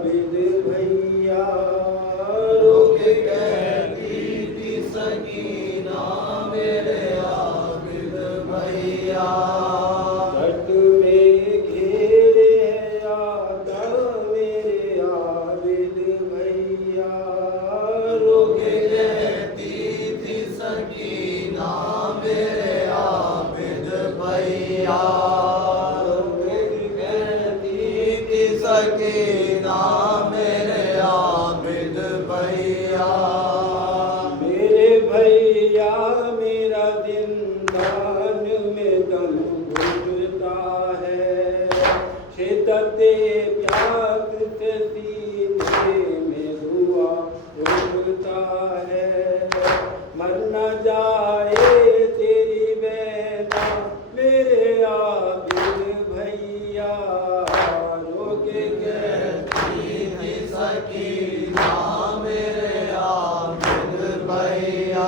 आबिद भैया। रोक कहती थी सकीना मेरे आबिद भैया। दर्द में घेरे आका मेरे आबिद भैया। रोक कहती थी सकीना मेरे आबिद भैया। सकीना मेरे आबिद भैया। मेरे भैया मेरा जिंदान में दम घुटता है। शिद्दते प्यास से सीने में धुआं उठता है। मर न जाए तेरी बेना मेरे आबिद भैया। सकीना मेरे आबिद भैया।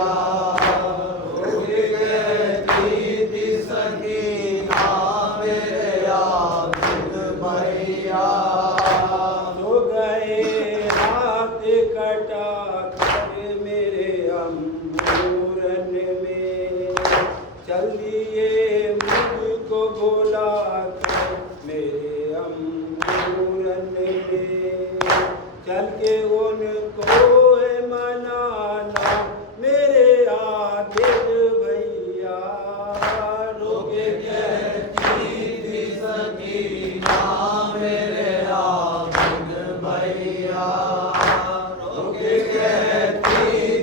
कहती थी सकीना मेरे आबिद भैया। सो गए हाथ कटा कर मेरे अम्बूरन में। चल दिए मुझको बोला कर मेरे अम्बूरन में। चल के उनको मनाना मेरे आबिद भैया। रोके कहती थी सकीना मेरे आबिद भैया। रोके कहती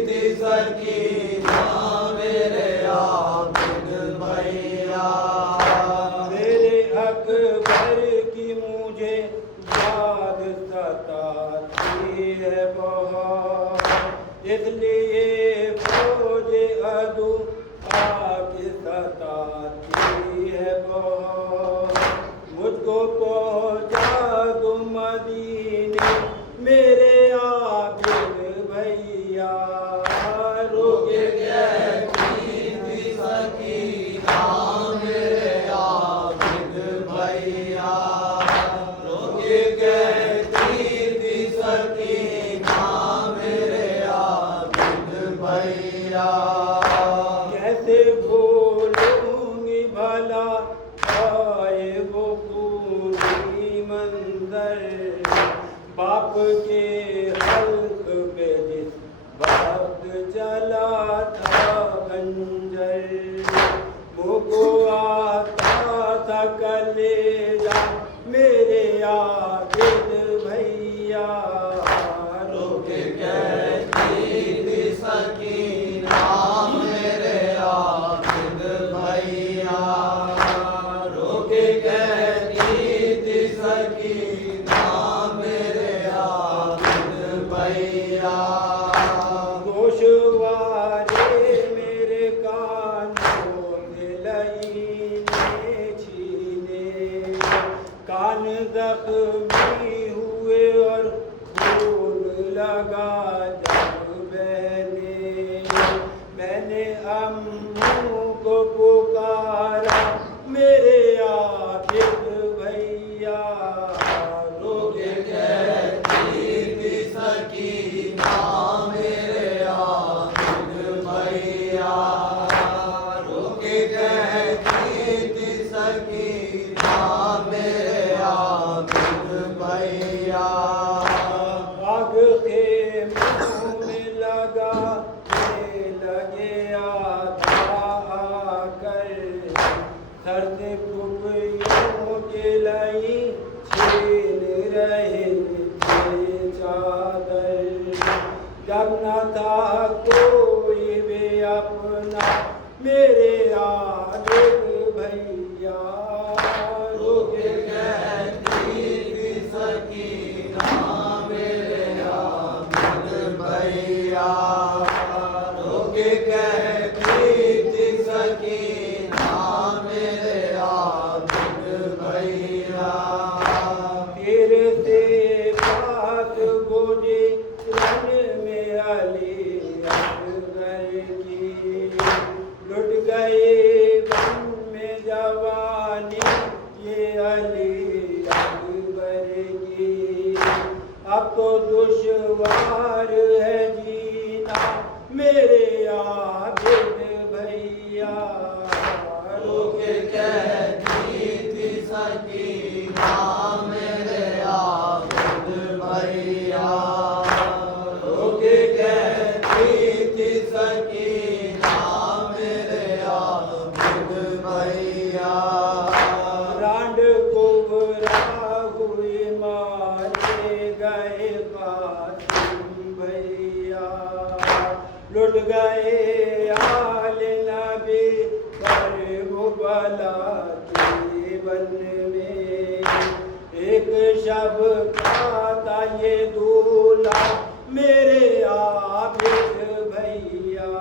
थी सकीना मेरे आबिद भैया। मेरे अकबर की मुझे याद सताती है बहुत। इसलिए फौज अदू आके सताती है बहुत। मुझको पहुँचा दो मदीने मेरे आबिद भैया। रोके कहती थी सकीना मेरे आबिद भैया। रोके कहती थी सकीना मेरे आबिद भैया। कैसे भूलूंगी भला आए वो पूरी मंजर। बाप के हल्क पे जिस वक्त चला था खंजर। मुझको आता था कलेजा मेरे आबिद भैया। रोके कहती थी सकीना मेरे आबिद भैया। रोके कहती थी सकीना मेरे आबिद भैया। गोशवारे मेरे कानों से लईने छीने। कान जख्मी हुए और खून लगा जब बहने। मैंने अम्मू को पुकारा मेरे आबिद भैया। रोके कहती थी सकीना मेरे आबिद भैया। रोके कहती थी सकीना मेरे आबिद भैया। आग के मुंह में लगा लगे आधा आकर। सर से खुबियों के लाई छीन रहे थे चादर। जब न था कोई भी अपना मेरे आबिद भैया। रोके कहती थी सकीना मेरे आबिद भैया। रोके कहती थी सकीना मेरे आबिद भैया। तेरे से बात गुजे रन में अली असगर की। लुट गए अब तो दुश्वार है जीना मेरे आबिद भैया। रुक कहती थी सकीना मेरे आबिद भैया। रुक कहती थी सकीना मेरे आबिद भैया। रांड कुबरा हुई मारे गए कासिम भैया। लुट गए आल नबी पर वो बला के बन में। एक शब का था ये दूल्हा मेरे आबिद भैया।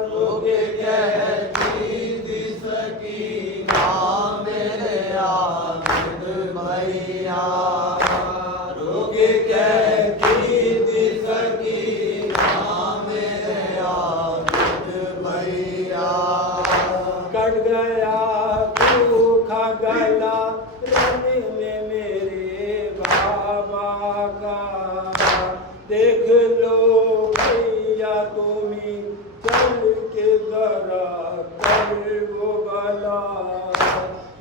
रुक कहती थी सकीना मेरे आबिद भैया। रुक कहती थी सकीना मेरे आबिद भैया। कट गया सूखा गला रन में मेरे बाबा का। देख लो भैया तुम्ही चल के जरा कर वो बला।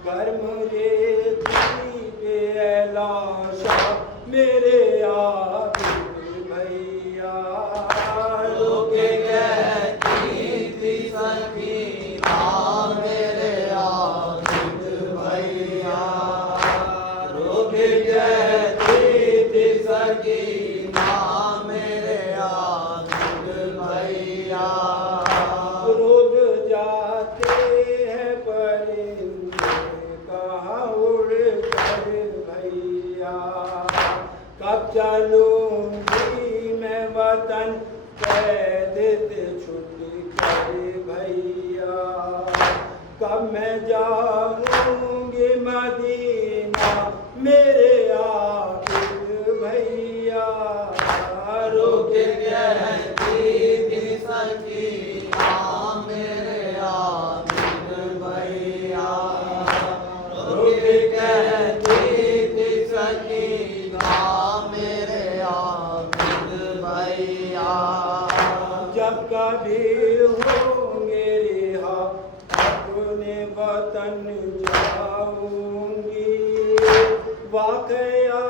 गर्म रेती पे लाशा मेरे आबिद भैया। रुक कहती थी सकीना मेरे आबिद भैया। रुक कहती थी सकीना मेरे आबिद भैया। रोज जाते हैं परिंदे कहाँ उड़ कर भैया। कब चलूंगी मैं वतन कैद से छुट कर भैया। कब मैं जाऊंगी मदीना मेरे आबिद भैया। रुक कहती थी सकीना मेरे आबिद भैया। रुक कहती थी सकीना मेरे आबिद भैया। जब कभी होंगे रिहा अपने वतन जाऊंगी। वाकया